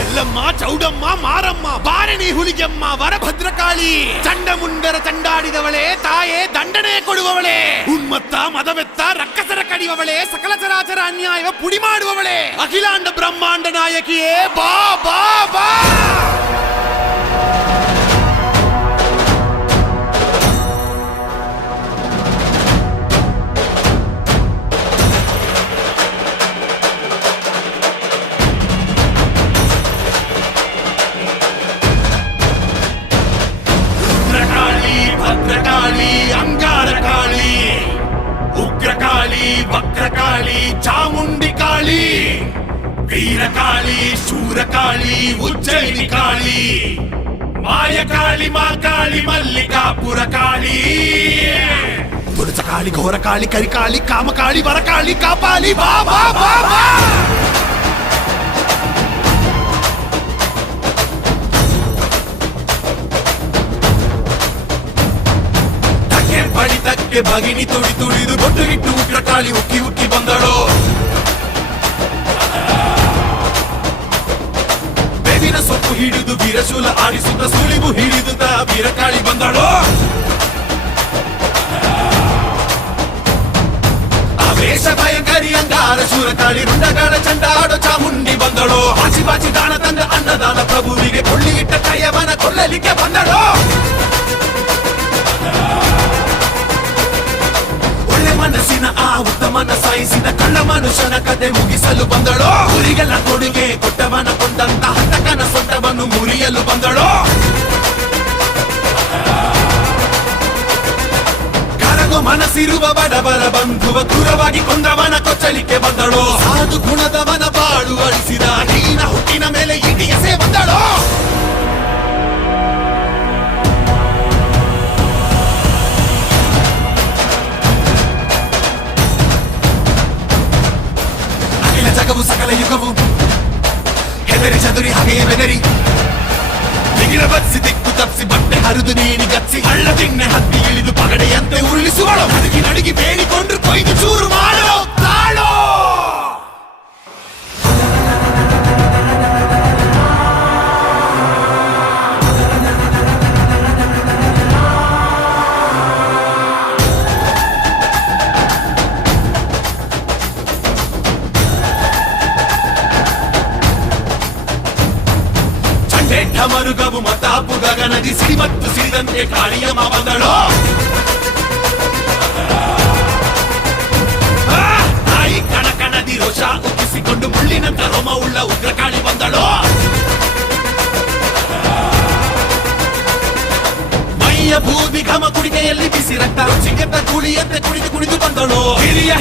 ಎಲ್ಲಮ್ಮ ಚೌಡಮ್ಮ ಮಾರಮ್ಮ ಬಾರಣಿ ಹುಲಿಗೆಮ್ಮ ವರಭದ್ರಕಾಳಿ ಚಂಡಮುಂಡರ ಚಂಡಾಡಿದವಳೆ ತಾಯೇ ದಂಡನೆ ಕೊಡುವವಳೆ ಉನ್ಮತ್ತ ಮದವೆತ್ತ ರಕ್ಕಸರ ಕಡಿಯುವವಳೆ ಸಕಲ ಚರಾಚರ ಅನ್ಯಾಯವ ಪುಡಿ ಮಾಡುವವಳೆ ಅಖಿಲಾಂಡ ಬ್ರಹ್ಮಾಂಡ ನಾಯಕಿಯೇ ಬಾ ಬಾ ಬಾ ಭದ್ರಕಾಳಿ ಅಂಗಾರಕಾಳಿ ಉಗ್ರಕಾಳಿ ವಕ್ರಕಾಳಿ ಚಾಮುಂಡಿ ಕಾಳಿ ವೀರಕಾಳಿ ಶೂರಕಾಳಿ ಉಜ್ಜಯಿನಿ ಕಾಳಿ ಮಾಯಕಾಳಿ ಮಾಕಾಳಿ ಮಲ್ಲಿಕಾಪುರ ಕಾಳಿ ತುಳಸಕಾಳಿ ಘೋರಕಾಳಿ ಕರಿಕಾಳಿ ಕಾಮಕಾಳಿ ವರಕಾಳಿ ಕಾಪಾಲಿ ಬಾ ಬಾ ಬಾ ಬಾ ಬಡಿತಕ್ಕೆ ಭಗಿನಿ ತುಡಿ ತುಳಿದು ಬೊಟ್ಟು ಇಟ್ಟು ಉಗ್ರಕಾಳಿ ಉಕ್ಕಿ ಉಕ್ಕಿ ಬಂದಳು ಬೇವಿನ ಸೊಪ್ಪು ಹಿಡಿದು ವೀರಶೂಲ ಆಡಿಸುತ್ತ ಸುಳಿವು ಹಿಡಿದುತ್ತ ವೀರಕಾಳಿ ಬಂದಳು ಆವೇಶ ಭಯಂಕರಿ ಅಂಗಾರ ಶೂರಕಾಳಿ ರುಂಡಗಾಳ ಚಂಡಾಡೋ ಚಾಮುಂಡಿ ಬಂದಳು ಬಾಚಿ ಬಾಚಿ ದಾನ ತಂದ ಅನ್ನದಾನ ಪ್ರಭುವಿಗೆ ಕೊಳ್ಳಿ ಇಟ್ಟ ಕೈಯವನ ಕೊಲ್ಲಲಿಕ್ಕೆ ಬಂದಳು ಮನಸ್ಸಿನ ಆ ಉತ್ತಮನ ಸಾಯಿಸಿದ ಕಳ್ಳ ಮನುಷ್ಯನ ಕತೆ ಮುಗಿಸಲು ಬಂದಳು ಊರಿಗೆಲ್ಲ ಕೊಡುಗೆ ಕೊಟ್ಟವನ ಕೊಂದಂತ ಹತಕನ ಸೊಂಟವನ್ನು ಮುರಿಯಲು ಬಂದಳು ಕರಗು ಮನಸ್ಸಿರುವ ಬಡವರ ಬಂಧುವ ಕ್ರೂರವಾಗಿ ಕೊಂದವನ ಕೊಚ್ಚಲಿಕ್ಕೆ ಬಂದಳು ಸಾಧು ಗುಣದವನ ಬಾಳು ಅಳಿಸಿದ ಹೀನ ಹುಟ್ಟಿನ ಮೇಲೆ ಇಡಿಯಸೆ ಬಂದಳು ಜಗವು ಸಕಲ ಯುಗವು ಹೆದರಿ ಚದುರಿ ಹಾಗೆಯೇ ಬೆದರಿ ದಿಗಿಲ ಬತ್ಸಿ ದಿಕ್ಕು ತಪ್ಸಿ ಬಟ್ಟೆ ಹರಿದು ನೀನಿ ಗಚ್ಚಿ ಹಳ್ಳ ದಿಣ್ಣೆ ಹತ್ತಿ ಇಳಿದು ಪಗಡೆಯಂತೆ ಉರುಳಿಸುವಳು ನಡುಗಿ ನಡುಗಿ ಬೇಡಿಕೊಂಡ್ರು ಕೊಯ್ದು ಚೂರು ಮಾಡೋ ತಾಳೋ ಮರುಗವು ಮತಾಪು ಗಗನದಿ ಸಿಡಿ ಮತ್ತು ಸಿಡಿದಂತೆ ಕಾಳಿಯಮ್ಮ ಬಂದಳು ತಾಯಿ ಕಣಕಣದಿ ರೋಷ ಉಕ್ಕಿಸಿಕೊಂಡು ಮುಳ್ಳಿನಂತ ರೋಮ ಉಳ್ಳ ಉಗ್ರಕಾಳಿ ಬಂದಳು ಮೈಯ ಬೂದಿ ಘಮ ಕುಡಿಕೆಯಲ್ಲಿ ಬಿಸಿ ರಕ್ತ ಸಿಗತ್ತ ಕುಳಿಯಂತೆ ಕುಡಿದು ಕುಡಿದು ಬಂದಳು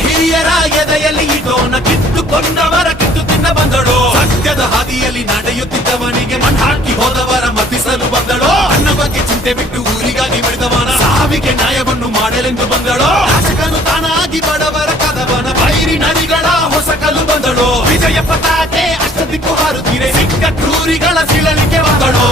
ಹಿರಿಯರ ಎದೆಯಲ್ಲಿ ಇದೋನ ಕಿತ್ತು ಕೊಂದವರ ಕಿತ್ತು ತಿನ್ನ ಬಂದಳು ಸತ್ಯದ ಹಾದಿಯಲ್ಲಿ ನಡೆಯುತ್ತಿದ್ದವನಿಗೆ ಮಣ್ಣಾಕಿ ಹೋದವರ ಮತಿಸಲು ಬಂದಳು ನನ್ನ ಬಗ್ಗೆ ಚಿಂತೆ ಬಿಟ್ಟು ಊರಿಗಾಗಿ ಬೆಳೆದವನ ಸಾವಿಗೆ ನ್ಯಾಯವನ್ನು ಮಾಡಲೆಂದು ಬಂದಳು ಶಾಸಕನು ತಾನಾಗಿ ಬಡವರ ಕದವನ ಬೈರಿ ನದಿಗಳ ಹೊಸಕಲು ಬಂದಳು ವಿಜಯ ಪತಾಕೆ ಅಷ್ಟದಿಕ್ಕು ಹಾರುತ್ತೀರೆ ಸಿಕ್ಕ ಕ್ರೂರಿಗಳ ಸಿಳಲಿಕ್ಕೆ ಬಂದಳು